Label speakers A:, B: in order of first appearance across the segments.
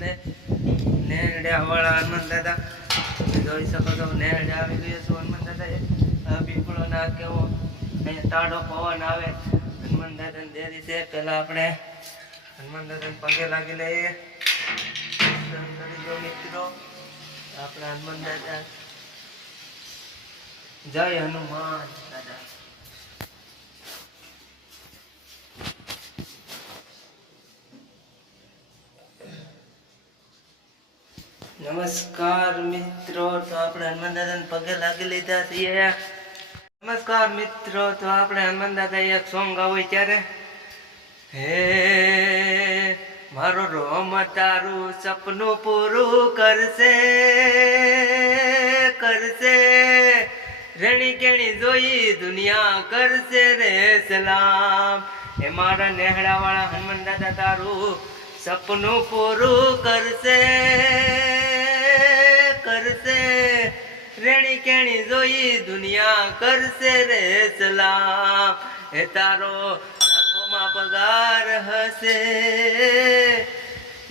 A: આપણે નેરડ્યા વાળા હનુમાન દાદા. જોઈ શકો છો, નેરડે આવી ગયો છું હનુમાન દાદા પીપળો ના કેવો અહીંયા તાડો પવન આવે. હનુમાન દાદાની દેરી છે પહેલાં આપણે હનુમાન દાદાને પગે લાગી લઈએ. મિત્રો, આપણા હનુમાન દાદા. જય હનુમાન દાદા નમસ્કાર મિત્રો, તો આપણે હનુમાન દાદાને પગે લાગી લીધા છીએ. નમસ્કાર મિત્રો, તો આપણે હનુમાન દાદા એક સોંગ ગાવું ત્યારે. હે, મારો રોમ તારું સપનું પૂરું કરશે કરશે. રેણી કેણી જોઈ દુનિયા કરશે રે સલામ. હે, મારા નેહડા વાળા હનુમાન દાદા તારું સપનું પૂરું કરશે. રેણી કેણી જોઈ દુનિયા કરશે રે સલામ. હે તારો લાખોમાં પગાર હશે.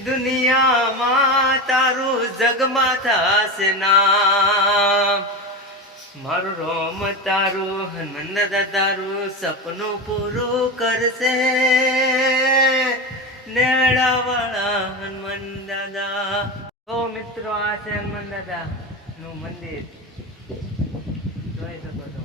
A: દુનિયામાં તારું જગમાં થશે નામ. મારું રોમ તારું હનુમાન દાદા તારું સપનું પૂરું કરશે. નેડાવાળા હનુમાન દાદા મિત્રો, આ છે હનુમાન દાદા નું મંદિર જોઈ શકો છો.